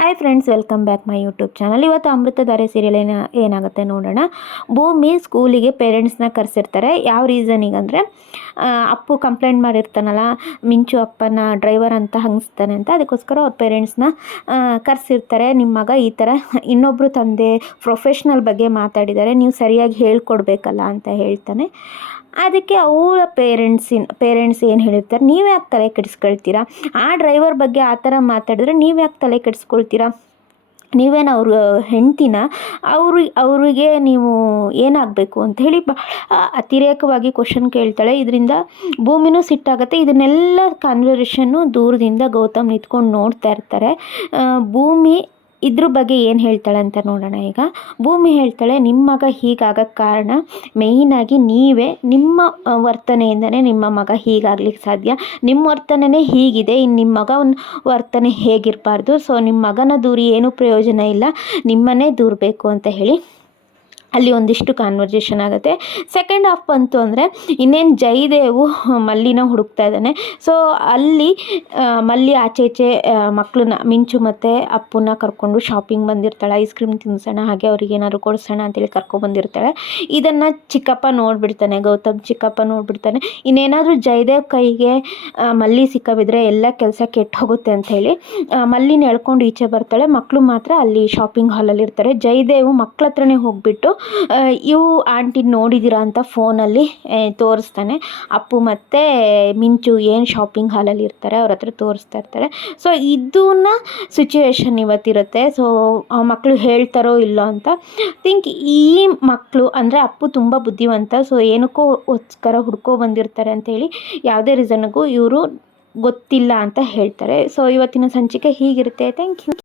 Hi friends welcome back my YouTube channel ಇವತ್ತು Amruthadhaare serial ಏನ ಏನಾಗುತ್ತೆ ನೋಡೋಣ. ಭೂಮಿ ಸ್ಕೂಲಿಗೆ ಪೇರೆಂಟ್ಸ್ನ ಕರೆಸಿರ್ತಾರೆ. ಯಾವ ರೀಸನಿಗೆ ಅಂದರೆ ಅಪ್ಪು ಕಂಪ್ಲೇಂಟ್ ಮಾಡಿರ್ತಾನಲ್ಲ, ಮಿಂಚು ಅಪ್ಪನ ಡ್ರೈವರ್ ಅಂತ ಹಂಗಿಸ್ತಾನೆ ಅಂತ, ಅದಕ್ಕೋಸ್ಕರ ಅವ್ರ ಪೇರೆಂಟ್ಸ್ನ ಕರೆಸಿರ್ತಾರೆ. ನಿಮ್ಮ ಮಗ ಈ ಥರ ಇನ್ನೊಬ್ಬರು ತಂದೆ ಪ್ರೊಫೆಷ್ನಲ್ ಬಗ್ಗೆ ಮಾತಾಡಿದ್ದಾರೆ. ನೀವು ಸರಿಯಾಗಿ ಹೇಳ್ಕೊಡ್ಬೇಕಲ್ಲ ಅಂತ ಹೇಳ್ತಾನೆ. ಅದಕ್ಕೆ ಅವರ ಪೇರೆಂಟ್ಸಿನ ಪೇರೆಂಟ್ಸ್ ಏನು ಹೇಳಿರ್ತಾರೆ, ನೀವು ಯಾಕೆ ತಲೆ ಕೆಡಿಸ್ಕೊಳ್ತೀರಾ? ಆ ಡ್ರೈವರ್ ಬಗ್ಗೆ ಆ ಥರ ಮಾತಾಡಿದ್ರೆ ನೀವು ಯಾಕೆ ತಲೆ ಕೆಡಿಸ್ಕೊಳ್ತೀರಾ? ನೀವೇನು ಅವ್ರ ಹೆಂಡ್ತಿನ? ಅವರು, ಅವರಿಗೆ ನೀವು ಏನಾಗಬೇಕು ಅಂತ ಹೇಳಿ ಬ ಅತಿರೇಕವಾಗಿ ಕ್ವಶನ್ ಕೇಳ್ತಾಳೆ. ಇದರಿಂದ ಭೂಮಿನೂ ಸಿಟ್ಟಾಗುತ್ತೆ. ಇದನ್ನೆಲ್ಲ ಕಾನ್ವರ್ಸೇಷನ್ನು ದೂರದಿಂದ ಗೌತಮ್ ನಿಂತ್ಕೊಂಡು ನೋಡ್ತಾ ಇರ್ತಾರೆ. ಭೂಮಿ ಇದ್ರ ಬಗ್ಗೆ ಏನು ಹೇಳ್ತಾಳೆ ಅಂತ ನೋಡೋಣ ಈಗ. ಭೂಮಿ ಹೇಳ್ತಾಳೆ ನಿಮ್ಮ ಮಗ ಹೀಗಾಗಕ್ಕೆ ಕಾರಣ. ಮೇಯ್ನಾಗಿ ನೀವೇ ನಿಮ್ಮ ವರ್ತನೆಯಿಂದನೇ ನಿಮ್ಮ ಮಗ ಹೀಗಾಗ್ಲಿಕ್ಕೆ ಸಾಧ್ಯ. ನಿಮ್ಮ ವರ್ತನೆನೇ ಹೀಗಿದೆ. ಇನ್ನು ನಿಮ್ಮ ಮಗ ವರ್ತನೆ ಹೇಗಿರಬಾರ್ದು? ಸೊ ನಿಮ್ಮ ಮಗನ ದೂರಿ ಏನೂ ಪ್ರಯೋಜನ ಇಲ್ಲ. ನಿಮ್ಮನ್ನೇ ದೂರಬೇಕು ಅಂತ ಹೇಳಿ ಅಲ್ಲಿ ಒಂದಿಷ್ಟು ಕಾನ್ವರ್ಜೇಷನ್ ಆಗುತ್ತೆ. ಸೆಕೆಂಡ್ ಹಾಫ್ ಬಂತು ಅಂದರೆ ಇನ್ನೇನು ಜಯದೇವು ಮಲ್ಲಿನ ಹುಡುಕ್ತಾ ಇದ್ದಾನೆ. ಸೊ ಅಲ್ಲಿ ಮಲ್ಲಿ ಆಚೆ ಈಚೆ ಮಕ್ಕಳನ್ನ ಮಿಂಚು ಮತ್ತು ಅಪ್ಪನ್ನ ಕರ್ಕೊಂಡು ಶಾಪಿಂಗ್ ಬಂದಿರ್ತಾಳೆ. ಐಸ್ ಕ್ರೀಮ್ ತಿನ್ಸೋಣ, ಹಾಗೆ ಅವ್ರಿಗೆ ಏನಾದ್ರು ಕೊಡಿಸೋಣ ಅಂತೇಳಿ ಕರ್ಕೊಬಂದಿರ್ತಾಳೆ ಇದನ್ನು ಚಿಕ್ಕಪ್ಪ ನೋಡಿಬಿಡ್ತಾನೆ, ಗೌತಮ್ ಚಿಕ್ಕಪ್ಪ ನೋಡಿಬಿಡ್ತಾನೆ. ಇನ್ನೇನಾದರೂ ಜಯದೇವ್ ಕೈಗೆ ಮಲ್ಲಿ ಸಿಕ್ಕಬಿದ್ರೆ ಎಲ್ಲ ಕೆಲಸ ಕೆಟ್ಟು ಹೋಗುತ್ತೆ ಅಂಥೇಳಿ ಮಲ್ಲಿನ ಎಳ್ಕೊಂಡು ಈಚೆ ಬರ್ತಾಳೆ. ಮಕ್ಕಳು ಮಾತ್ರ ಅಲ್ಲಿ ಶಾಪಿಂಗ್ ಹಾಲಲ್ಲಿ ಇರ್ತಾರೆ ಜಯದೇವ್ ಮಕ್ಳ ಹತ್ರನೇ ಹೋಗಿಬಿಟ್ಟು ಇವು ಆಂಟಿ ನೋಡಿದ್ದೀರಾ ಅಂತ ಫೋನಲ್ಲಿ ತೋರಿಸ್ತಾನೆ. ಅಪ್ಪು ಮತ್ತು ಮಿಂಚು ಏನು ಶಾಪಿಂಗ್ ಹಾಲಲ್ಲಿ ಇರ್ತಾರೆ, ಅವ್ರ ಹತ್ರ ತೋರಿಸ್ತಾ ಇರ್ತಾರೆ. ಸೊ ಇದನ್ನ ಸಿಚುವೇಶನ್ ಇವತ್ತಿರುತ್ತೆ. ಸೊ ಮಕ್ಕಳು ಹೇಳ್ತಾರೋ ಇಲ್ಲೋ ಅಂತ. ಥಿಂಕ್ ಈ ಮಕ್ಕಳು ಅಂದರೆ ಅಪ್ಪು ತುಂಬ ಬುದ್ಧಿವಂತ ಸೊ ಏನಕ್ಕೋ ಒಸ್ಕರ ಹುಡ್ಕೋ ಬಂದಿರ್ತಾರೆ ಅಂತೇಳಿ ಯಾವುದೇ ರೀಸನ್ಗೂ ಇವರು ಗೊತ್ತಿಲ್ಲ ಅಂತ ಹೇಳ್ತಾರೆ. ಸೊ ಇವತ್ತಿನ ಸಂಚಿಕೆ ಹೀಗಿರುತ್ತೆ. Thank you